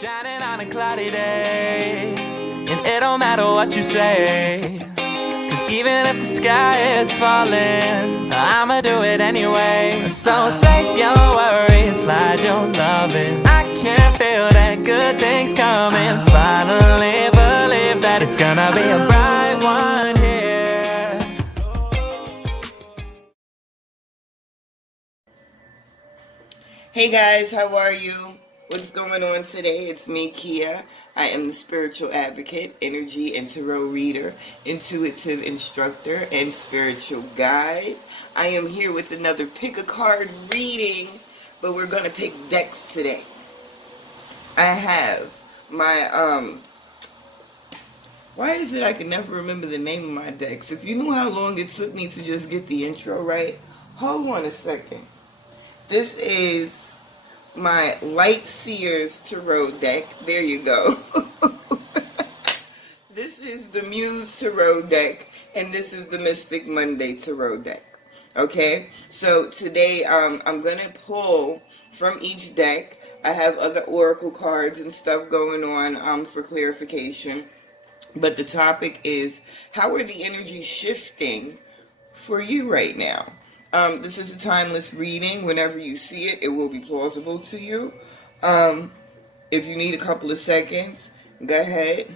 Shining on a cloudy day, and it don't matter what you say, 'cause even if the sky is falling, I'ma do it anyway. So save your worries, slide your loving. I can feel that good things coming. Finally believe that it's gonna be a bright one here. Hey guys, how are you? What's going on today? It's me, Kia. I am the spiritual advocate, energy and tarot reader, intuitive instructor, and spiritual guide. I am here with another pick a card reading, but we're going to pick decks today. I have my, why is it I can never remember the name of my decks? If you knew how long it took me to just get the intro right, hold on a second. This is my Light Seers Tarot deck. There you go. This is the Muse Tarot deck, and this is the Mystic Monday Tarot deck. Okay, so today I'm going to pull from each deck. I have other oracle cards and stuff going on for clarification. But the topic is, how are the energies shifting for you right now? This is a timeless reading. Whenever you see it, it will be plausible to you. If you need a couple of seconds, go ahead.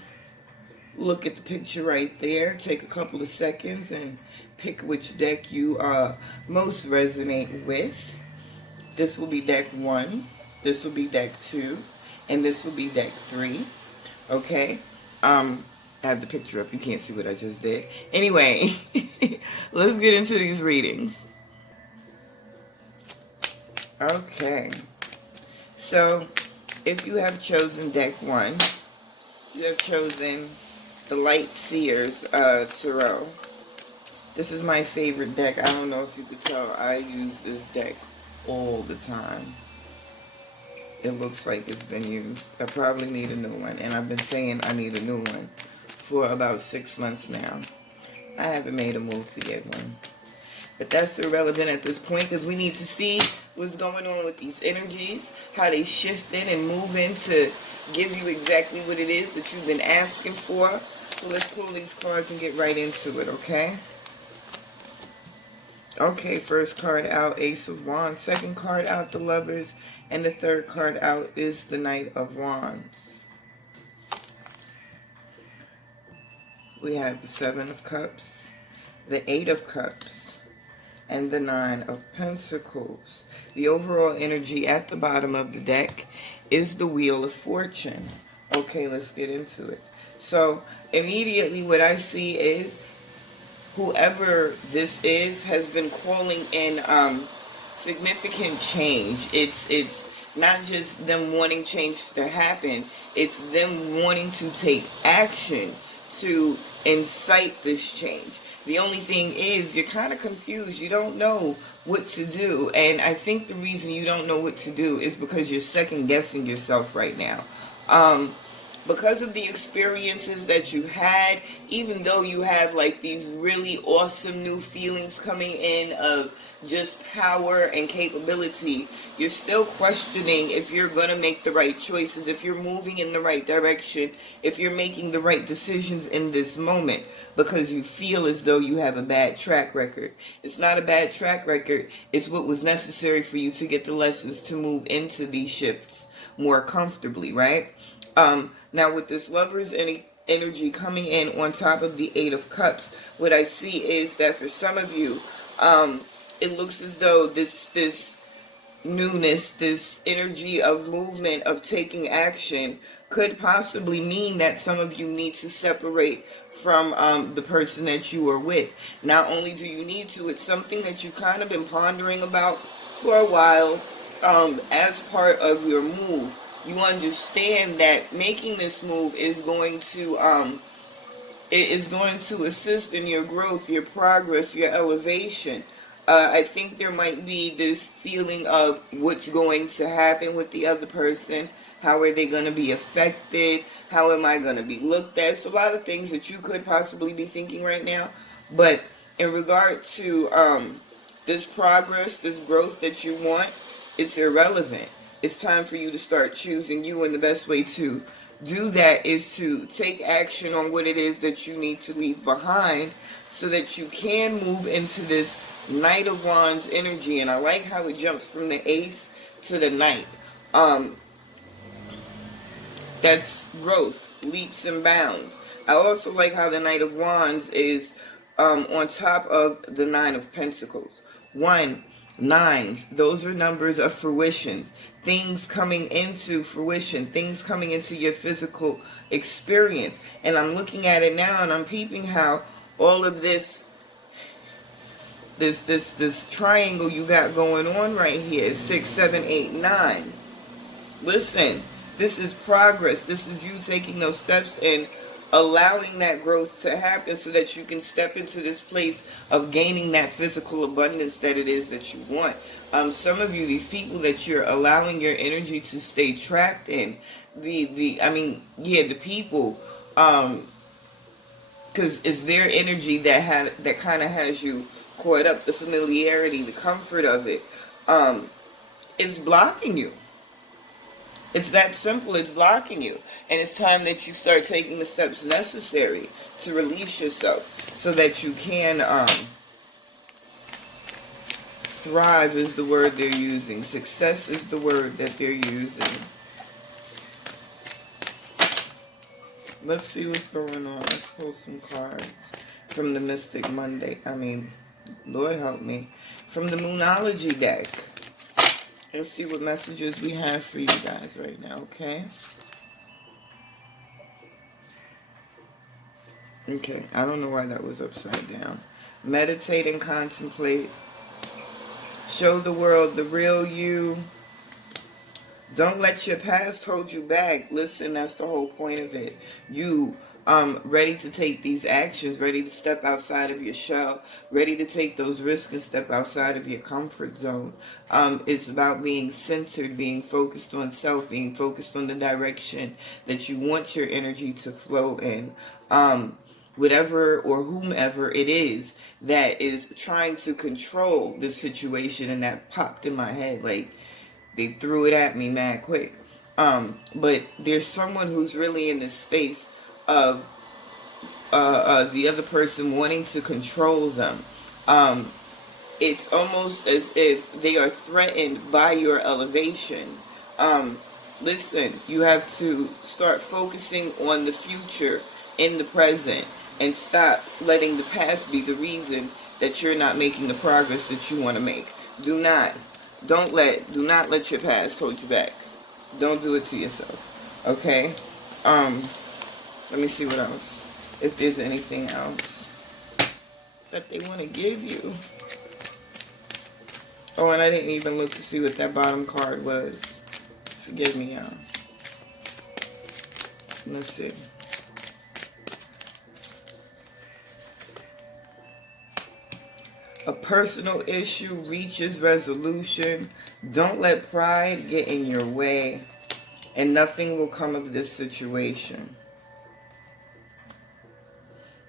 Look at the picture right there. Take a couple of seconds and pick which deck you most resonate with. This will be deck 1. This will be deck 2. And this will be deck 3. Okay? I have the picture up. You can't see what I just did. Anyway, let's get into these readings. Okay, so if you have chosen deck 1, you have chosen the Light Seers Tarot. This is my favorite deck. I don't know if you could tell, I use this deck all the time. It looks like it's been used. I probably need a new one, and I've been saying I need a new one for about 6 months now. I haven't made a move to get one. But that's irrelevant at this point, because we need to see what's going on with these energies, how they shift in and move in to give you exactly what it is that you've been asking for. So let's pull these cards and get right into it, okay? Okay, first card out, Ace of Wands. Second card out, the Lovers. And the third card out is the Knight of Wands. We have the Seven of Cups, the Eight of Cups, and the Nine of Pentacles. The overall energy at the bottom of the deck is the Wheel of Fortune. Okay, let's get into it. So immediately what I see is whoever this is has been calling in significant change. It's not just them wanting change to happen, it's them wanting to take action to incite this change. The only thing is, you're kind of confused. You don't know what to do. And I think the reason you don't know what to do is because you're second guessing yourself right now. Because of the experiences that you had, even though you have like these really awesome new feelings coming in of just power and capability, you're still questioning if you're going to make the right choices, if you're moving in the right direction, if you're making the right decisions in this moment, because you feel as though you have a bad track record. It's not a bad track record. It's what was necessary for you to get the lessons to move into these shifts more comfortably, right? Now with this Lover's energy coming in on top of the Eight of Cups, what I see is that for some of you, it looks as though this newness, this energy of movement, of taking action, could possibly mean that some of you need to separate from the person that you are with. Not only do you need to, it's something that you've kind of been pondering about for a while as part of your move. You understand that making this move is going to assist in your growth, your progress, your elevation. I think there might be this feeling of what's going to happen with the other person. How are they going to be affected? How am I going to be looked at? It's a lot of things that you could possibly be thinking right now. But in regard to this progress, this growth that you want, it's irrelevant. it's time for you to start choosing you, and the best way to do that is to take action on what it is that you need to leave behind so that you can move into this Knight of Wands energy. And I like how it jumps from the Ace to the Knight. That's growth, leaps and bounds. I also like how the Knight of Wands is on top of the Nine of Pentacles. 1, 9s, those are numbers of fruition. Things coming into fruition, things coming into your physical experience. And I'm looking at it now and I'm peeping how all of this triangle you got going on right here is 6, 7, 8, 9. Listen, this is progress. This is you taking those steps and allowing that growth to happen so that you can step into this place of gaining that physical abundance that it is that you want. Some of you, these people that you're allowing your energy to stay trapped in, the people, because it's their energy that kind of has you caught up, the familiarity, the comfort of it, it's blocking you. It's that simple. It's blocking you. And it's time that you start taking the steps necessary to release yourself so that you can thrive is the word they're using. Success is the word that they're using. Let's see what's going on. Let's pull some cards from the Mystic Monday. Lord help me. From the Moonology deck. Let's see what messages we have for you guys right now, okay? Okay, I don't know why that was upside down. Meditate and contemplate. Show the world the real you. Don't let your past hold you back. Listen, that's the whole point of it. You ready to take these actions, ready to step outside of your shell, ready to take those risks and step outside of your comfort zone. It's about being centered, being focused on self, being focused on the direction that you want your energy to flow in. Whatever or whomever it is that is trying to control the situation, and that popped in my head like they threw it at me mad quick. But there's someone who's really in this space of the other person wanting to control them. It's almost as if they are threatened by your elevation. Listen, you have to start focusing on the future in the present and stop letting the past be the reason that you're not making the progress that you want to make. Do not let your past hold you back. Don't do it to yourself. Okay? Let me see what else. If there's anything else that they want to give you. Oh, and I didn't even look to see what that bottom card was. Forgive me, y'all. Let's see. A personal issue reaches resolution. Don't let pride get in your way, and nothing will come of this situation.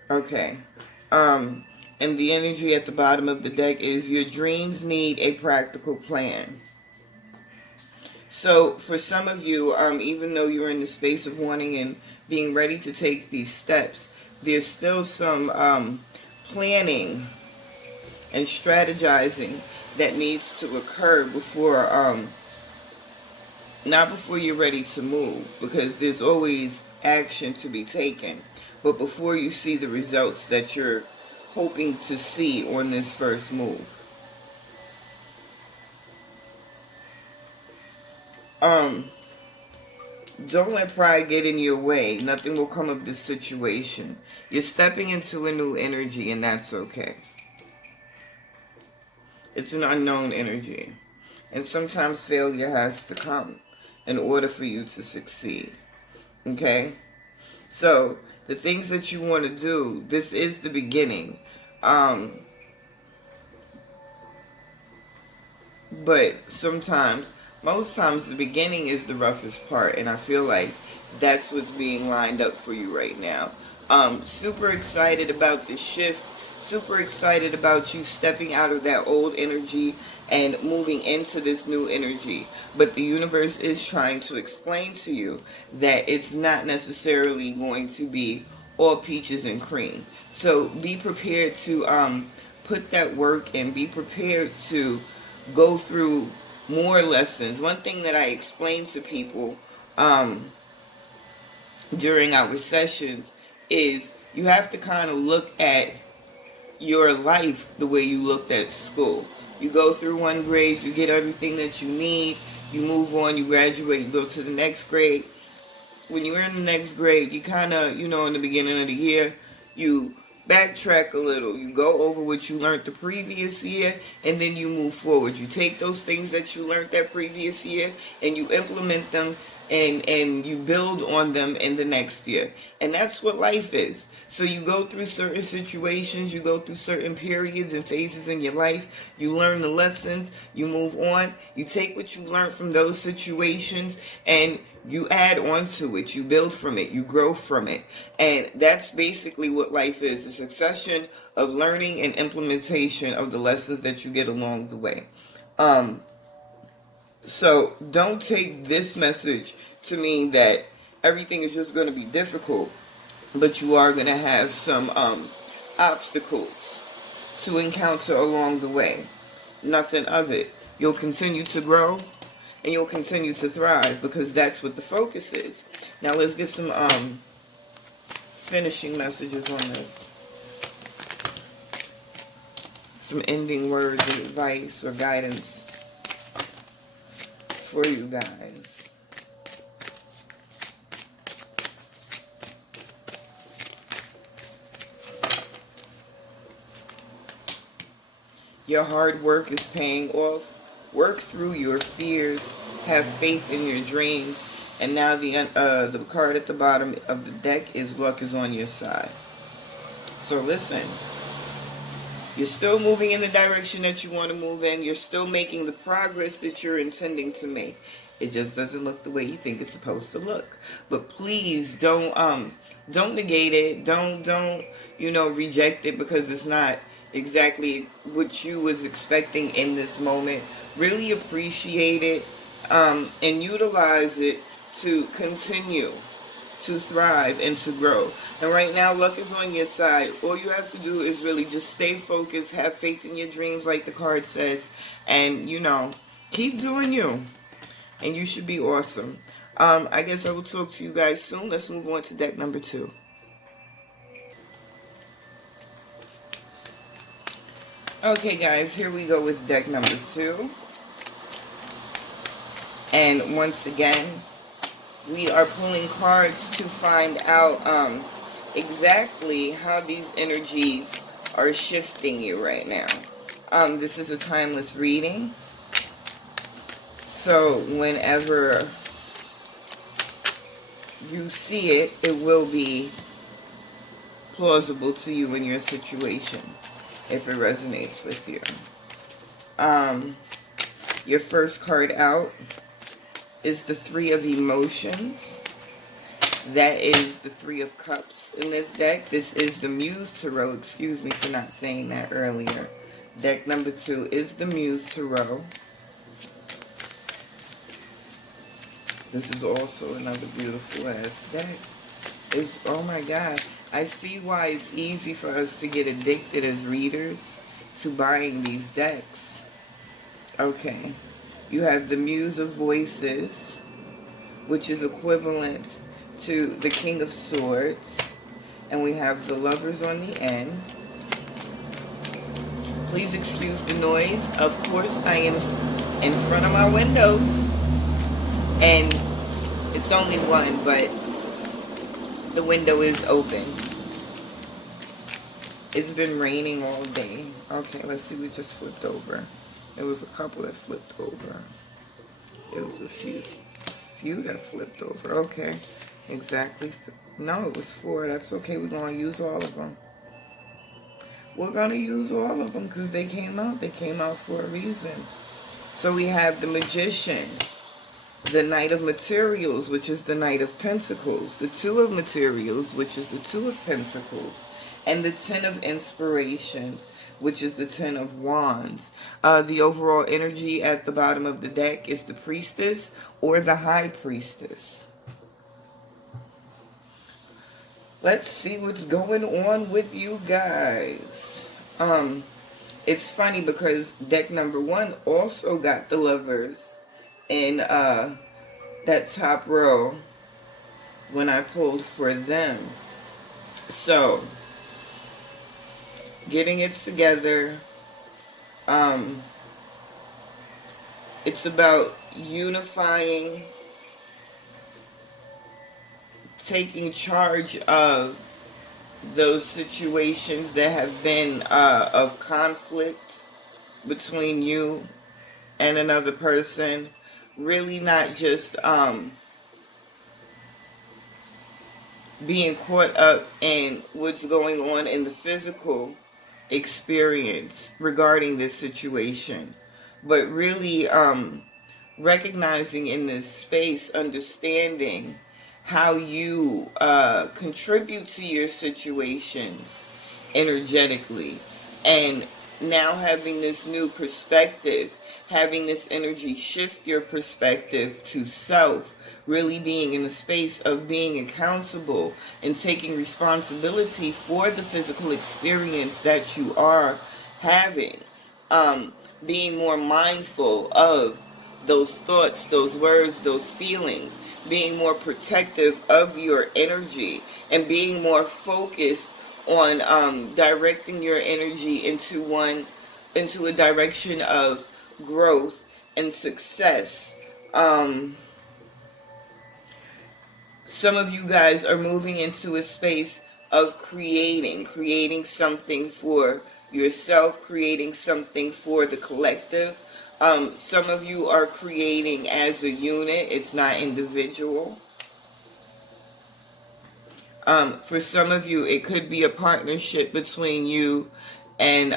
Okay. And the energy at the bottom of the deck is your dreams need a practical plan. So for some of you, even though you're in the space of wanting and being ready to take these steps, there's still some planning and strategizing that needs to occur before, not before you're ready to move, because there's always action to be taken, but before you see the results that you're hoping to see on this first move. Don't let pride get in your way. Nothing will come of this situation. You're stepping into a new energy, and that's okay. It's an unknown energy. And sometimes failure has to come in order for you to succeed. Okay? So, the things that you want to do, this is the beginning. But sometimes, most times, the beginning is the roughest part. And I feel like that's what's being lined up for you right now. Super excited about this shift. Super excited about you stepping out of that old energy and moving into this new energy. But the universe is trying to explain to you that it's not necessarily going to be all peaches and cream. So be prepared to put that work in. Be prepared to go through more lessons. One thing that I explain to people during our sessions is you have to kind of look at your life the way you looked at school. You go through one grade, you get everything that you need, you move on, you graduate, you go to the next grade. When you're in the next grade, you kind of, in the beginning of the year, you backtrack a little. You go over what you learned the previous year, and then you move forward. You take those things that you learned that previous year, and you implement them, and you build on them in the next year. And that's what life is. So you go through certain situations, you go through certain periods and phases in your life, you learn the lessons, you move on, you take what you learned from those situations, and you add on to it, you build from it, you grow from it. And that's basically what life is, a succession of learning and implementation of the lessons that you get along the way. So don't take this message to mean that everything is just going to be difficult, but you are going to have some obstacles to encounter along the way. Nothing of it. You'll continue to grow and you'll continue to thrive because that's what the focus is. Now let's get some finishing messages on this. Some ending words of advice or guidance for you guys. Your hard work is paying off. Work through your fears. Have faith in your dreams. And now the card at the bottom of the deck is luck is on your side. So listen. You're still moving in the direction that you want to move in. You're still making the progress that you're intending to make. It just doesn't look the way you think it's supposed to look. But please don't negate it. Don't reject it because it's not exactly what you was expecting in this moment. Really appreciate it and utilize it to continue to thrive and to grow. And right now, luck is on your side. All you have to do is really just stay focused, have faith in your dreams like the card says, and keep doing you. And you should be awesome. I guess I will talk to you guys soon. Let's move on to deck number 2. Okay guys, here we go with deck number 2. And once again, we are pulling cards to find out exactly how these energies are shifting you right now. This is a timeless reading. So whenever you see it, it will be plausible to you in your situation if it resonates with you. Your first card out is the 3 of Emotions. That is the 3 of Cups in this deck. This is the Muse Tarot. Excuse me for not saying that earlier. Deck number 2 is the Muse Tarot. This is also another beautiful ass deck. Oh my God. I see why it's easy for us to get addicted as readers to buying these decks. Okay. You have the Muse of Voices, which is equivalent to the King of Swords. And we have the Lovers on the end. Please excuse the noise. Of course, I am in front of my windows. And it's only one, but the window is open. It's been raining all day. Okay, let's see what just flipped over. There was a couple that flipped over. There was a few that flipped over. Okay, exactly. No, it was 4. That's okay. We're going to use all of them. We're going to use all of them because they came out. They came out for a reason. So we have the Magician, the Knight of Materials, which is the Knight of Pentacles, the 2 of Materials, which is the 2 of Pentacles, and the 10 of Inspirations, which is the Ten of Wands. The overall energy at the bottom of the deck is the Priestess or the High Priestess. Let's see what's going on with you guys. It's funny because deck number 1 also got the Lovers in that top row when I pulled for them. So, getting it together. It's about unifying, taking charge of those situations that have been of conflict between you and another person. Really not just being caught up in what's going on in the physical experience regarding this situation, but really recognizing in this space, understanding how you contribute to your situations energetically, and now having this new perspective, having this energy shift your perspective to self, really being in a space of being accountable and taking responsibility for the physical experience that you are having. Being more mindful of those thoughts, those words, those feelings, being more protective of your energy, and being more focused on directing your energy into a direction of growth and success. Some of you guys are moving into a space of creating something for yourself, creating something for the collective. Some of you are creating as a unit. It's not individual. For some of you, it could be a partnership between you and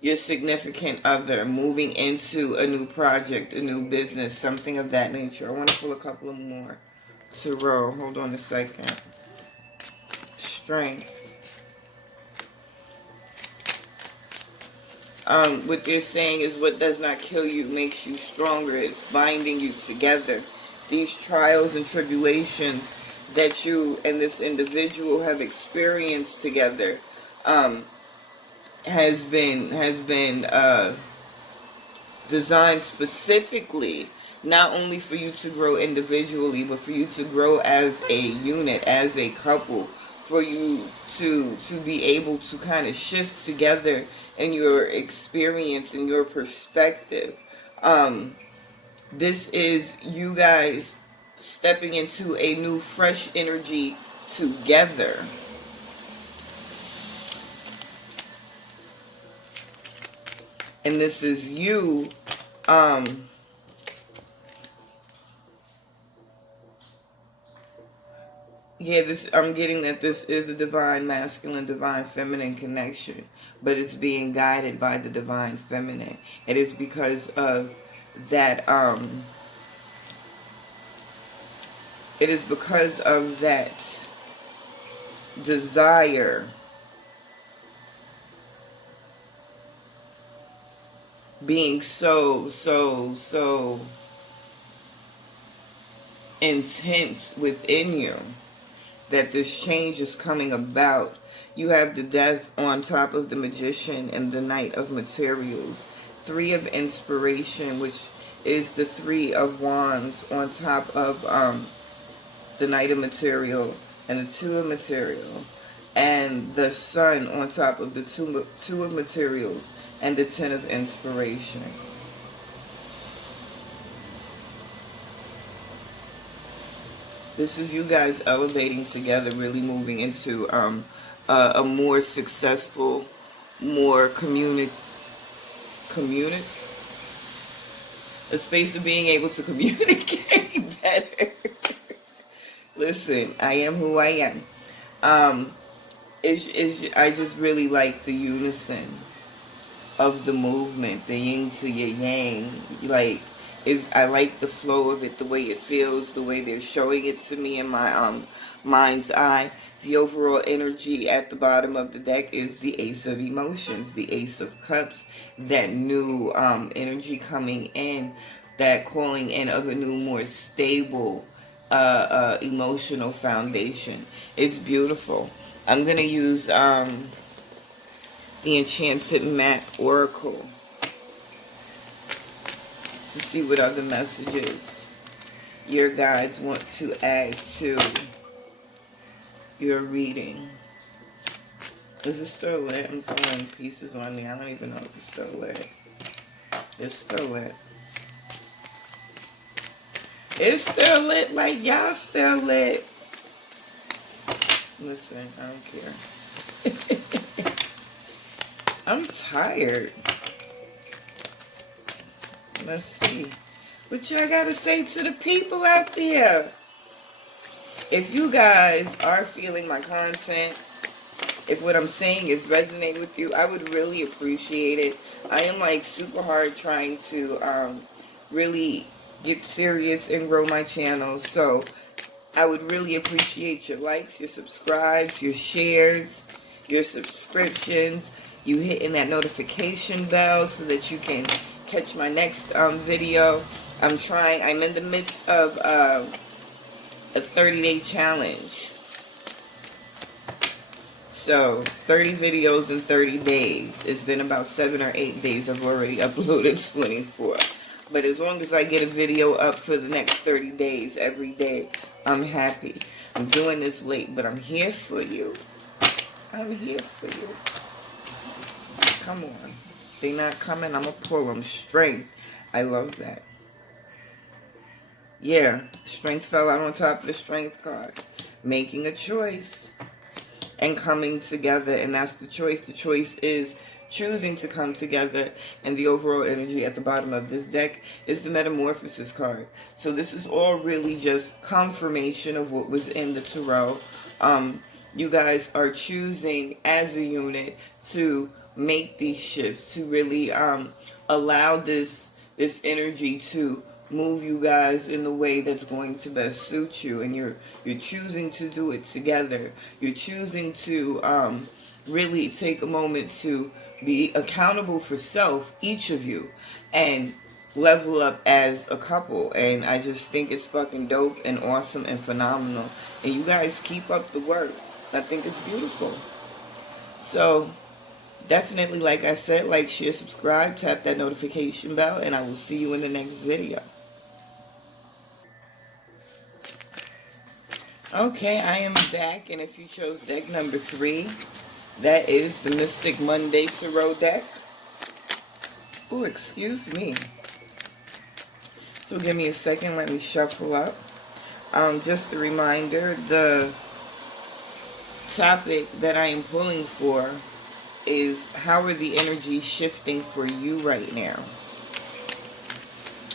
your significant other, moving into a new project, a new business, something of that nature. I want to pull a couple of more to roll. Hold on a second. Strength. What they're saying is what does not kill you makes you stronger. It's binding you together. These trials and tribulations that you and this individual have experienced together has been designed specifically not only for you to grow individually, but for you to grow as a unit, as a couple, for you to be able to kind of shift together in your experience and your perspective. This is you guys stepping into a new fresh energy together. And this is you I'm getting that this is a divine masculine, divine feminine connection, but it's being guided by the divine feminine. It is because of that, it is because of that desire being so intense within you that this change is coming about. You have the Death on top of the Magician and the Knight of Materials. 3 of Inspiration, which is the 3 of Wands on top of the Knight of Material and the 2 of Material. And the Sun on top of the 2 of Materials and the 10 of Inspiration. This is you guys elevating together, really moving into a more successful, more a space of being able to communicate better. Listen, I am who I am. I just really like the unison of the movement, the yin to your yang. Like, I like the flow of it, the way it feels, the way they're showing it to me in my mind's eye. The overall energy at the bottom of the deck is the Ace of Emotions, the Ace of Cups, that new energy coming in, that calling in of a new, more stable emotional foundation. It's beautiful. I'm going to use the Enchanted Mat Oracle to see what other messages your guides want to add to your reading. Is it still lit? I'm throwing pieces on me. I don't even know if it's still lit. It's still lit. It's still lit like y'all still lit. Listen, I don't care. I'm tired. Let's see. What y'all gotta say to the people out there? If you guys are feeling my content, if what I'm saying is resonating with you, I would really appreciate it. I am like super hard trying to really get serious and grow my channel. So I would really appreciate your likes, your subscribes, your shares, your subscriptions, you hitting that notification bell so that you can catch my next video. I'm in the midst of a 30-day challenge. So 30 videos in 30 days. It's been about 7 or 8 days. I've already uploaded 24. But as long as I get a video up for the next 30 days every day, I'm happy. I'm doing this late, but I'm here for you. I'm here for you. Come on. They not coming, I'm going to pull them. Strength. I love that. Yeah, strength fell out on top of the strength card. Making a choice and coming together, and that's the choice. The choice is choosing to come together, and the overall energy at the bottom of this deck is the Metamorphosis card. So this is all really just confirmation of what was in the tarot. You guys are choosing as a unit to make these shifts, to really allow this energy to move you guys in the way that's going to best suit you, and you're choosing to do it together. You're choosing to really take a moment to be accountable for self, each of you, and level up as a couple. And I just think it's fucking dope and awesome and phenomenal, and you guys keep up the work. I think it's beautiful. So definitely, like I said, like, share, subscribe, tap that notification bell, and I will see you in the next video. Okay, I am back, and if you chose deck number 3, that is the Mystic Monday Tarot deck. Oh, excuse me. So give me a second, let me shuffle up. Just a reminder, the topic that I am pulling for is how are the energies shifting for you right now?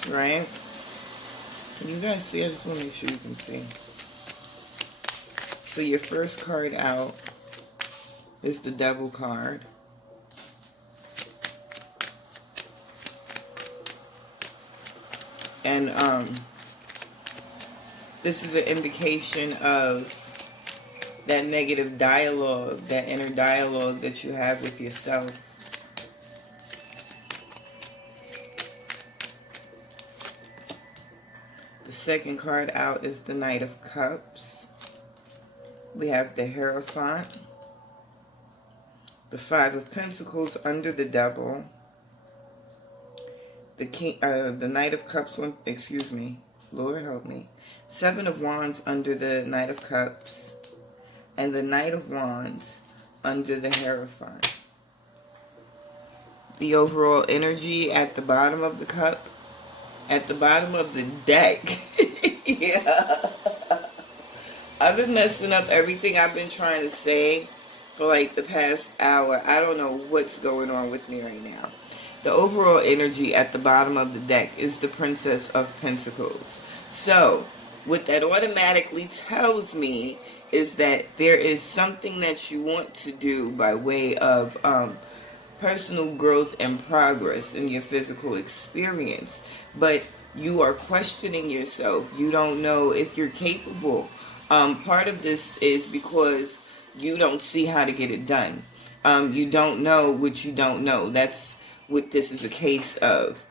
Right? Can you guys see? I just want to make sure you can see. So your first card out is the Devil card. And this is an indication of that negative dialogue, that inner dialogue that you have with yourself. The second card out is the Knight of Cups. We have the Hierophant, the Five of Pentacles under the Devil, the King, the Knight of Cups, excuse me, Lord help me, Seven of Wands under the Knight of Cups, and the Knight of Wands under the Hierophant. The overall energy at the bottom of the cup, at the bottom of the deck. Yeah. I've been messing up everything I've been trying to say for like the past hour. I don't know what's going on with me right now. The overall energy at the bottom of the deck is the Princess of Pentacles. So, what that automatically tells me is that there is something that you want to do by way of personal growth and progress in your physical experience. But You are questioning yourself. You don't know if you're capable. Part of this is because you don't see how to get it done. You don't know what you don't know. That's what this is a case of.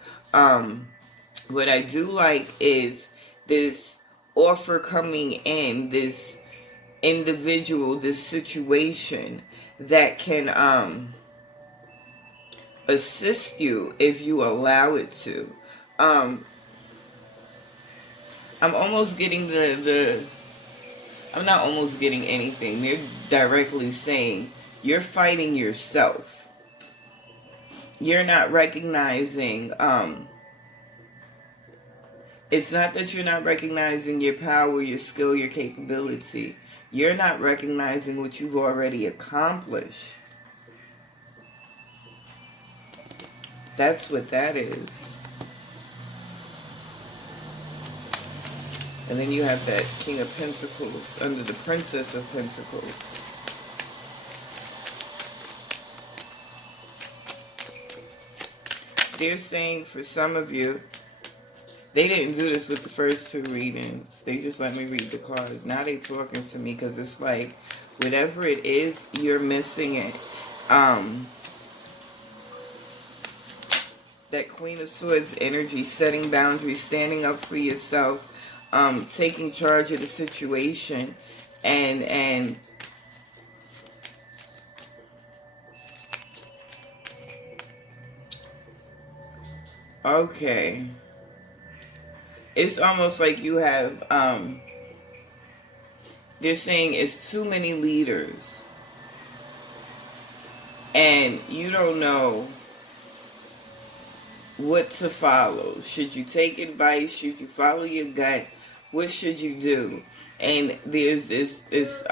What I do like is this offer coming in, this individual, this situation that can assist you if you allow it to. I'm almost getting I'm not almost getting anything. They're directly saying you're fighting yourself. You're not recognizing, it's not that you're not recognizing your power, your skill, your capability. You're not recognizing what you've already accomplished. That's what that is. And then you have that King of Pentacles under the Princess of Pentacles. They're saying for some of you, they didn't do this with the first two readings. They just let me read the cards. Now they're talking to me because it's like, whatever it is, you're missing it. That Queen of Swords energy, setting boundaries, standing up for yourself, taking charge of the situation, and okay. It's almost like you have, they're saying it's too many leaders. And you don't know what to follow. Should you take advice? Should you follow your gut? What should you do? And there's this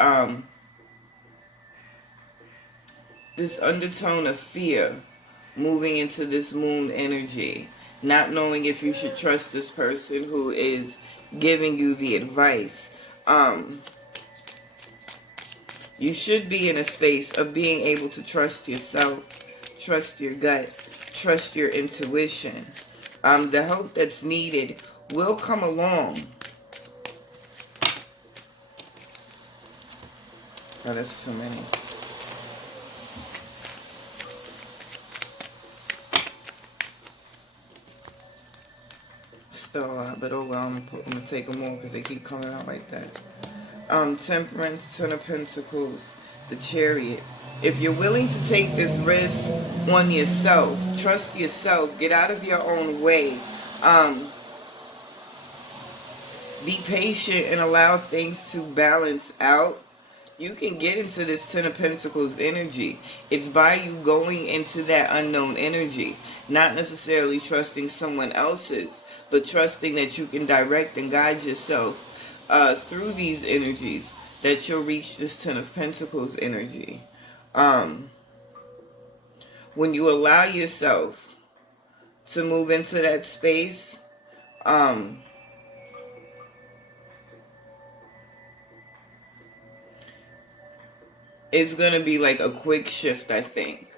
undertone of fear moving into this moon energy. Not knowing if you should trust this person who is giving you the advice. You should be in a space of being able to trust yourself, trust your gut, trust your intuition. The help that's needed will come along. Oh, that's too many. Still a lot, but oh well, I'm gonna take them all because they keep coming out like that. Temperance, Ten of Pentacles, the Chariot. If you're willing to take this risk on yourself, trust yourself, get out of your own way, be patient and allow things to balance out, you can get into this Ten of Pentacles energy. It's by you going into that unknown energy, not necessarily trusting someone else's, but trusting that you can direct and guide yourself through these energies, that you'll reach this Ten of Pentacles energy. When you allow yourself to move into that space, it's going to be like a quick shift, I think,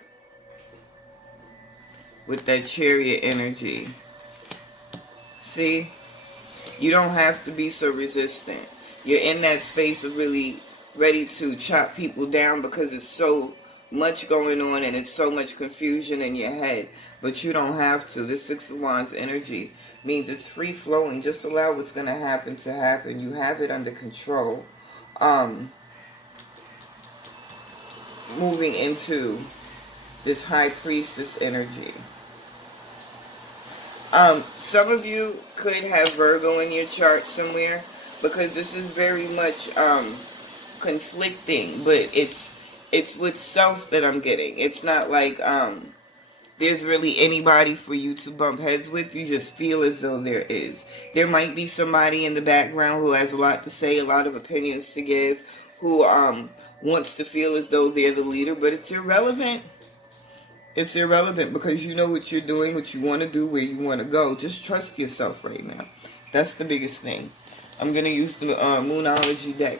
with that Chariot energy. See? You don't have to be so resistant. You're in that space of really ready to chop people down because it's so much going on and it's so much confusion in your head. But you don't have to. This Six of Wands energy means it's free flowing. Just allow what's going to happen to happen. You have it under control. Moving into this High Priestess energy. Some of you could have Virgo in your chart somewhere, because this is very much conflicting, but it's with self that I'm getting. It's not like there's really anybody for you to bump heads with. You just feel as though there is. There might be somebody in the background who has a lot to say, a lot of opinions to give, who wants to feel as though they're the leader, but it's irrelevant. It's irrelevant because you know what you're doing, what you want to do, where you want to go. Just trust yourself right now. That's the biggest thing. I'm going to use the Moonology deck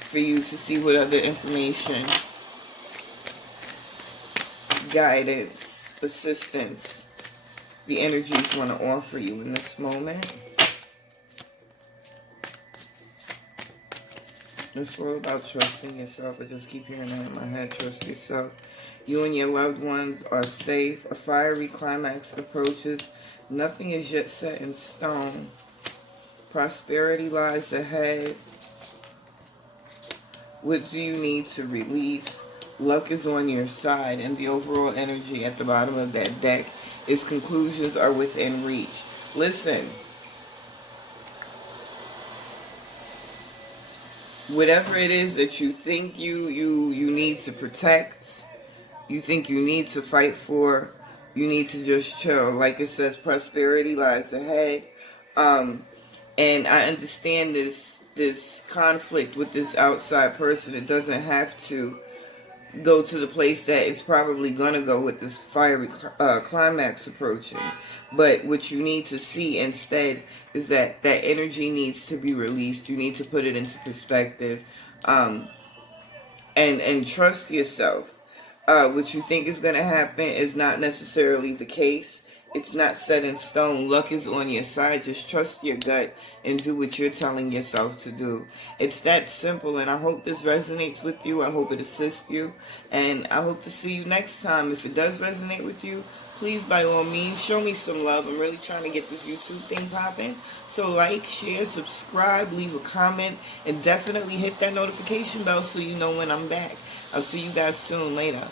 for you to see what other information, guidance, assistance the energies want to offer you in this moment. It's all about trusting yourself. I just keep hearing that in my head. Trust yourself. You and your loved ones are safe. A fiery climax approaches. Nothing is yet set in stone. Prosperity lies ahead. What do you need to release? Luck is on your side, and the overall energy at the bottom of that deck is conclusions are within reach. Listen. Whatever it is that you think you need to protect, you think you need to fight for, you need to just chill. Like it says, prosperity lies ahead. And I understand this conflict with this outside person. It doesn't have to go to the place that it's probably going to go with this fiery climax approaching. But what you need to see instead is that that energy needs to be released. You need to put it into perspective, and trust yourself. What you think is going to happen is not necessarily the case. It's not set in stone. Luck is on your side. Just trust your gut and do what you're telling yourself to do. It's that simple, and I hope this resonates with you. I hope it assists you, and I hope to see you next time. If it does resonate with you, please, by all means, show me some love. I'm really trying to get this YouTube thing popping. So like, share, subscribe, leave a comment, and definitely hit that notification bell so you know when I'm back. I'll see you guys soon. Later.